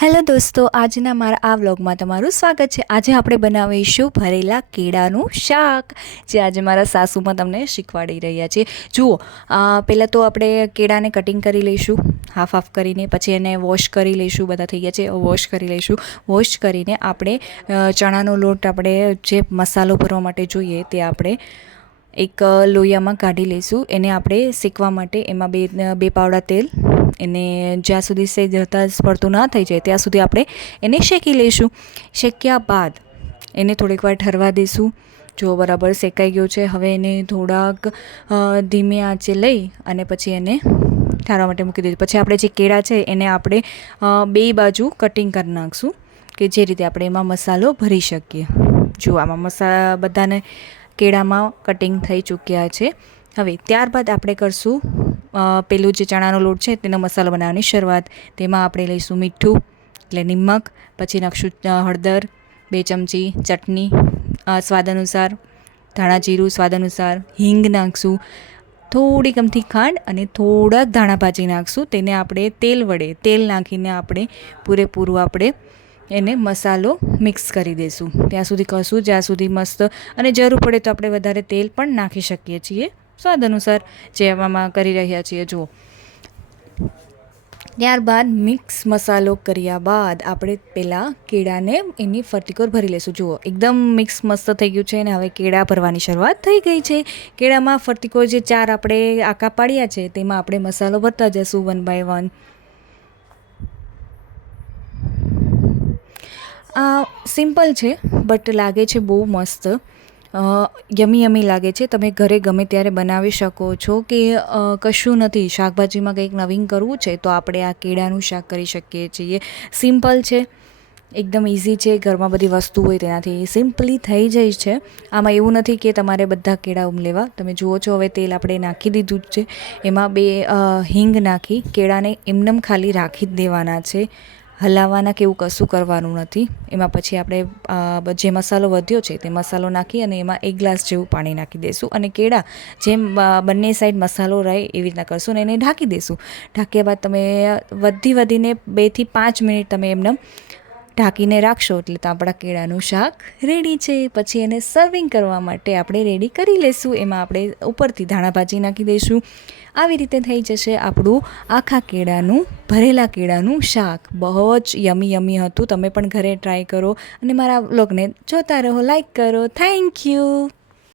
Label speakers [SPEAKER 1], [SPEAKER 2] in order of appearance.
[SPEAKER 1] Hello દોસ્તો, આજના મારા આ વ્લોગમાં તમારું સ્વાગત છે. આજે આપણે બનાવીશું ભરેલા કેળાનું શાક, જે આજે મારા સાસુમાં તમને શીખવાડી રહ્યા છે. જુઓ પહેલાં તો આપણે કેળાને કટિંગ કરી લઈશું હાફ હાફ કરીને, પછી એને વોશ કરી લઈશું, બધા થઈ ગયા છે વોશ કરી લઈશું. વોશ કરીને આપણે ચણાનો લોટ આપણે જે મસાલો ભરવા માટે જોઈએ તે આપણે એક લોહિયામાં કાઢી લઈશું. એને આપણે શેકવા માટે એમાં બે બે પાવડા તેલ એને જ્યાં સુધી સેજ રતાસ પડતું ના થઈ જાય, ત્યાં સુધી આપણે એને શેકી લઈશું. શેક્યા બાદ એને થોડીક વાર ઠરવા દઈશું. જો બરાબર શેકાઈ ગયું છે, હવે એને થોડાક ધીમે આંચે લઈ અને પછી એને ઠારવા માટે મૂકી દઈશું પછી આપણે જે કેળા છે, એને આપણે બે બાજુ કટિંગ કરી નાખશું કે જે રીતે આપણે એમાં મસાલો ભરી શકીએ. જો આમાં મસા, બધાને કેળામાં કટિંગ થઈ ચૂક્યા છે. હવે ત્યારબાદ આપણે કરશું પેલું જે ચણાનો લોટ છે તેનો મસાલો બનાવવાની શરૂઆત. તેમાં આપણે લઈશું મીઠું, એટલે નિમક, પછી નકશું હળદર, બે ચમચી ચટણી સ્વાદ અનુસાર ધાણા જીરું સ્વાદ અનુસાર હિંગ નાખશું, થોડીક અમથી ખાંડ અને થોડાક ધાણા ભાજી નાખશું. તેને આપણે તેલ વડે, તેલ નાખીને આપણે પૂરેપૂરું આપણે એને મસાલો મિક્સ કરી દઈશું. ત્યાં સુધી કરશું જ્યાં સુધી મસ્ત અને જરૂર પડે તો આપણે વધારે તેલ પણ નાખી શકીએ છીએ. સ્વાદ અનુસાર જે આમાં કરી રહ્યા છીએ. જુઓ. ત્યારબાદ મિક્સ મસાલો કર્યા બાદ આપણે પહેલાં કેળાને એની ફરતીકોર ભરી લઈશું જુઓ. એકદમ મિક્સ મસ્ત થઈ ગયું છે અને હવે કેળા ભરવાની શરૂઆત થઈ ગઈ છે. કેળામાં ફરતીકોર જે ચાર આપણે આકા પાડ્યા છે, તેમાં આપણે મસાલો ભરતા જશું વન બાય વન. આ સિમ્પલ છે, બટ લાગે છે બહુ મસ્ત. યમી યમી લાગે છે. તમે ઘરે ગમે ત્યારે બનાવી શકો છો કે કશું નથી. શાકભાજીમાં કંઈક નવીન કરવું છે તો આપણે આ કેળાનું શાક કરી શકીએ છીએ. સિમ્પલ છે. એકદમ ઇઝી છે. ઘરમાં બધી વસ્તુ હોય તેનાથી સિમ્પલી થઈ જાય છે. આમાં એવું નથી કે તમારે બધા કેળા ઉમલેવા. તમે જુઓ છો હવે તેલ આપણે નાખી દીધું જ છે. એમાં બે હિંગ નાખી, કેળાને એમનેમ ખાલી રાખી જ દેવાના છે. હલાવવાના કે એવું કશું કરવાનું નથી. એમાં પછી આપણે જે મસાલો વધ્યો છે તે મસાલો નાખી અને એમાં એક ગ્લાસ જેવું પાણી નાખી દઈશું અને કેળા જેમ બંને સાઈડ મસાલો રહે એવી રીતના કરશું અને એને ઢાંકી દઈશું ઢાંક્યા બાદ તમે વધી વધીને બેથી પાંચ મિનિટ તમે એમને ઢાંકીને રાખશો એટલે તો આપણા કેળાનું શાક રેડી છે. પછી એને સર્વિંગ કરવા માટે આપણે રેડી કરી લઈશું એમાં આપણે ઉપરથી ધાણા ભાજી નાખી દઈશું. આવી રીતે થઈ જશે આપણું આખા કેળાનું, ભરેલા કેળાનું શાક. બહુ જ યમી યમી હતું. તમે પણ ઘરે ટ્રાય કરો અને મારા બ્લોગને જોતા રહો લાઈક કરો. Thank you